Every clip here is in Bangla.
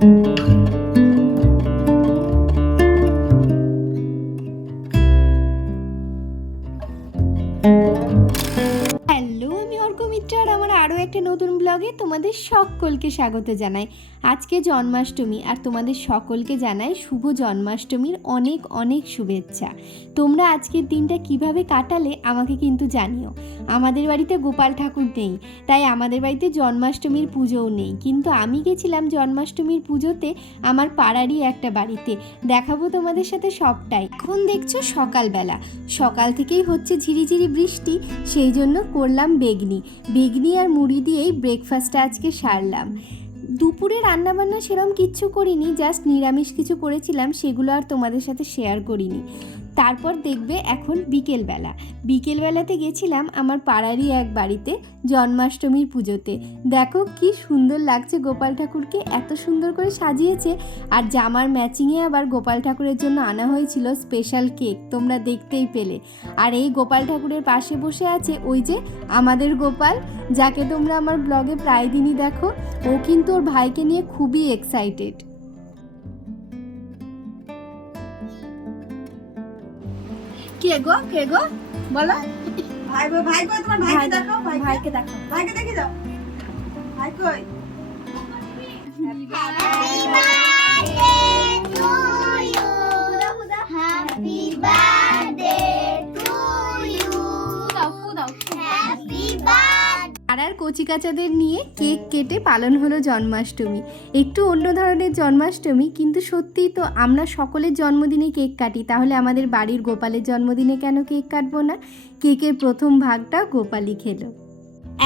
Música একটা নতুন ব্লগে তোমাদের সকলকে স্বাগত জানাই। আজকে জন্মাষ্টমী আর তোমাদের সকলকে জানাই শুভ জন্মাষ্টমীর অনেক অনেক শুভেচ্ছা। তোমরা আজকের দিনটা কীভাবে কাটালে আমাকে কিন্তু জানিও। আমাদের বাড়িতে গোপাল ঠাকুর নেই, তাই আমাদের বাড়িতে জন্মাষ্টমীর পুজোও নেই। কিন্তু আমি গেছিলাম জন্মাষ্টমীর পুজোতে আমার পাড়ারই একটা বাড়িতে। দেখাবো তোমাদের সাথে সবটাই। এখন দেখছ সকালবেলা। সকাল থেকেই হচ্ছে ঝিরিঝিরি বৃষ্টি, সেই জন্য করলাম বেগনি। বেগনি আর মুড়ি দিয়েই ব্রেকফাস্টটা আজকে সারলাম। দুপুরে রান্নাবান্না সেরম কিচ্ছু করিনি জাস্ট নিরামিষ কিছু করেছিলাম, সেগুলো আর তোমাদের সাথে শেয়ার করিনি। তারপর দেখবে এখন বিকেলবেলা। বিকেলবেলাতে গেছিলাম আমার পাড়ারই এক বাড়িতে জন্মাষ্টমীর পুজোতে। দেখো কি সুন্দর লাগছে গোপাল ঠাকুরকে, এত সুন্দর করে সাজিয়েছে। আর জামার ম্যাচিংয়ে আবার গোপাল ঠাকুরের জন্য আনা হয়েছিল স্পেশাল কেক তোমরা দেখতেই পেলে। আর এই গোপাল ঠাকুরের পাশে বসে আছে ওই যে আমাদের গোপাল, যাকে তোমরা আমার ব্লগে প্রায় দিনই দেখো। ও কিন্তু ওর ভাইকে নিয়ে খুবই এক্সাইটেড কে গো? কে গো? বলো। ভাই গো ভাই গো তোমার ভাইকে দেখো ভাই ভাইকে দেখো। ভাইকে দেখে দাও ভাই কই? পাড়ার কচিকাচাদের নিয়ে কেক কেটে পালন হলো জন্মাষ্টমী। একটু অন্য ধরনের জন্মাষ্টমী, কিন্তু সত্যিই তো আমরা সকলের জন্মদিনে কেক কাটি। তাহলে আমাদের বাড়ির গোপালের জন্মদিনে কেন কেক কাটবো না? কেকের প্রথম ভাগটা গোপালই খেলো।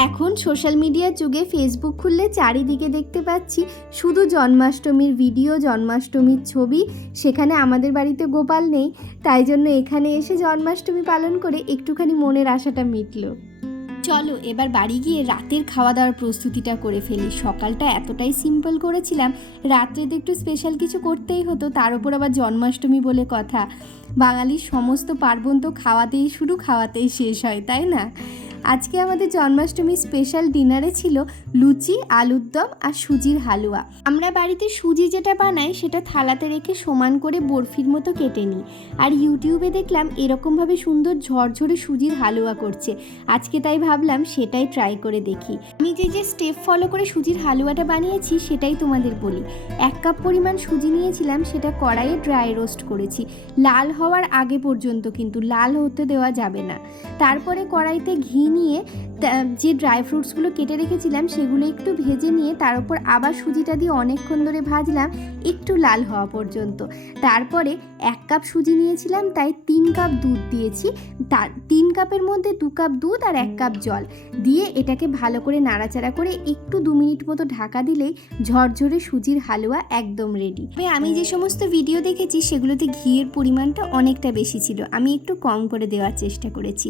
এখন সোশ্যাল মিডিয়ার যুগে ফেসবুক খুললে চারিদিকে দেখতে পাচ্ছি, শুধু জন্মাষ্টমীর ভিডিও, জন্মাষ্টমীর ছবি, সেখানে আমাদের বাড়িতে গোপাল নেই। তাই জন্য এখানে এসে জন্মাষ্টমী পালন করে একটুখানি মনের আশাটা মিটলো। চলো, এবার বাড়ি গিয়ে রাতের খাওয়া দাওয়ার প্রস্তুতিটা করে ফেলি। সকালটা এতটাই সিম্পল করেছিলাম, রাত্রে তো একটু স্পেশাল কিছু করতেই হতো, তার উপর আবার জন্মাষ্টমী বলে কথা। বাঙালির সমস্ত পার্বণ তো খাওয়াতেই শুরু, খাওয়াতেই শেষ হয়, তাই না? আজকে আমাদের জন্মাষ্টমীর স্পেশাল ডিনারে ছিল লুচি, আলুর দম আর সুজির হালুয়া। আমরা বাড়িতে সুজি যেটা বানাই সেটা থালাতে রেখে সমান করে বরফির মতো কেটে নিই। আর ইউটিউবে দেখলাম এরকমভাবে সুন্দর ঝরঝরে সুজির হালুয়া করছে। আজকে তাই ভাবলাম সেটাই ট্রাই করে দেখি। আমি যে যে স্টেপ ফলো করে সুজির হালুয়াটা বানিয়েছি সেটাই তোমাদের বলি। এক কাপ পরিমাণ সুজি নিয়েছিলাম, সেটা কড়াইয়ে ড্রাই রোস্ট করেছি। লাল হওয়ার আগে পর্যন্ত কিন্তু, লাল হতে দেওয়া যাবে না। তারপরে কড়াইতে ঘি নিয়ে যে ড্রাই ফ্রুটসগুলো কেটে রেখেছিলাম সেগুলো একটু ভেজে নিয়ে তার উপর আবার সুজিটা দিয়ে অনেকক্ষণ ধরে ভাজলাম একটু লাল হওয়া পর্যন্ত। তারপরে এক কাপ সুজি নিয়েছিলাম, তাই তিন কাপ দুধ দিয়েছি। তার তিন কাপের মধ্যে দু কাপ দুধ আর এক কাপ জল। দিয়ে এটাকে ভালো করে নাড়াচাড়া করে একটু দু মিনিট মতো ঢাকা দিলেই ঝরঝরে সুজির হালুয়া একদম রেডি আমি যে সমস্ত ভিডিও দেখেছি সেগুলোতে ঘিয়ের পরিমাণটা অনেকটা বেশি ছিল। আমি একটু কম করে দেওয়ার চেষ্টা করেছি।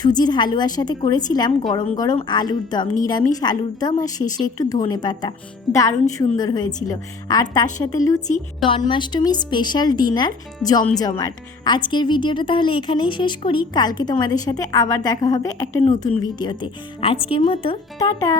সুজির হালুয়ার সাথে করেছিলাম গরম গরম আলুর দম, নিরামিষ আলুর দম আর শেষে একটু ধনে পাতা। দারুণ সুন্দর হয়েছিল। আর তার সাথে লুচি, জন্মাষ্টমী স্পেশাল ডিনার জমজমাট। আজকের ভিডিওটা তাহলে এখানেই শেষ করি। কালকে তোমাদের সাথে আবার দেখা হবে একটা নতুন ভিডিওতে। আজকের মতো, টাটা!